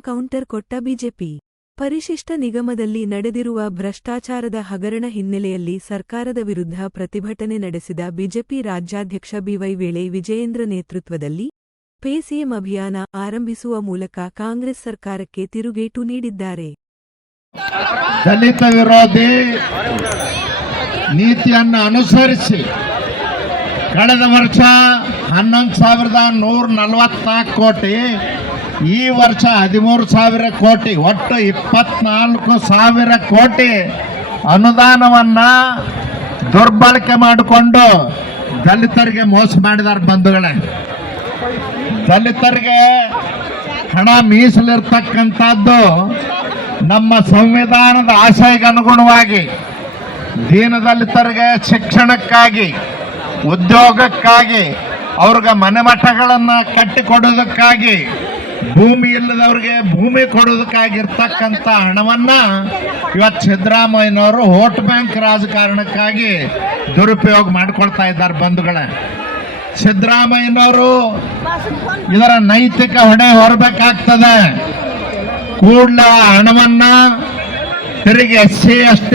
Counter ಕೊಟ್ಟ BJP. ಪರಿಶಿಷ್ಟ ನಿಗಮದಲ್ಲಿ ನಡೆದಿರುವ ಭ್ರಷ್ಟಾಚಾರದ ಹಗರಣ ಹಿನ್ನೆಲೆಯಲ್ಲಿ ಸರ್ಕಾರದ ವಿರುದ್ಧ ಪ್ರತಿಭಟನೆ ನಡೆಸಿದ ಬಿಜೆಪಿ ರಾಜ್ಯಾಧ್ಯಕ್ಷ ಬಿವೈ ವೇಳೆ ವಿಜಯೇಂದ್ರ ನೇತೃತ್ವದಲ್ಲಿ ಪೇಸಿಎಂ ಅಭಿಯಾನ ಆರಂಭಿಸುವ ಮೂಲಕ ಕಾಂಗ್ರೆಸ್ ಸರ್ಕಾರಕ್ಕೆ ತಿರುಗೇಟು ನೀಡಿದ್ದಾರೆ. ದಲಿತ ವಿರೋಧಿ ನೀತಿಯನ್ನು ಅನುಸರಿಸಿ ಕಳೆದ ವರ್ಷ ಹನ್ನೊಂದು ಸಾವಿರದ ನೂರ ನಲವತ್ನಾಲ್ಕು ಕೋಟಿ ಈ ವರ್ಷ ಹದಿಮೂರು ಸಾವಿರ ಕೋಟಿ, ಒಟ್ಟು ಇಪ್ಪತ್ನಾಲ್ಕು ಸಾವಿರ ಕೋಟಿ ಅನುದಾನವನ್ನ ದುರ್ಬಳಕೆ ಮಾಡಿಕೊಂಡು ದಲಿತರಿಗೆ ಮೋಸ ಮಾಡಿದ್ದಾರೆ ಬಂಧುಗಳೇ. ದಲಿತರಿಗೆ ಹಣ ಮೀಸಲಿರ್ತಕ್ಕಂಥದ್ದು ನಮ್ಮ ಸಂವಿಧಾನದ ಆಶಯಕ್ಕೆ ಅನುಗುಣವಾಗಿ ದೀನದಲಿತರಿಗೆ ಶಿಕ್ಷಣಕ್ಕಾಗಿ, ಉದ್ಯೋಗಕ್ಕಾಗಿ, ಅವ್ರಿಗೆ ಮನೆ ಮಠಗಳನ್ನು ಕಟ್ಟಿಕೊಡೋದಕ್ಕಾಗಿ ಭೂಮಿ ಇಲ್ಲದವ್ರಿಗೆ ಭೂಮಿ ಕೊಡೋದಕ್ಕಾಗಿರ್ತಕ್ಕಂಥ ಹಣವನ್ನ ಇವತ್ತು ಸಿದ್ದರಾಮಯ್ಯನವರು ವೋಟ್ ಬ್ಯಾಂಕ್ ರಾಜಕಾರಣಕ್ಕಾಗಿ ದುರುಪಯೋಗ ಮಾಡ್ಕೊಳ್ತಾ ಇದ್ದಾರೆ ಬಂಧುಗಳೇ. ಸಿದ್ದರಾಮಯ್ಯನವರು ಇದರ ನೈತಿಕ ಹೊಣೆ ಹೊರಬೇಕಾಗ್ತದೆ. ಕೂಡಲ ಹಣವನ್ನ ತಿರುಗಿ ಎಸ್ ಸಿ, ಎಸ್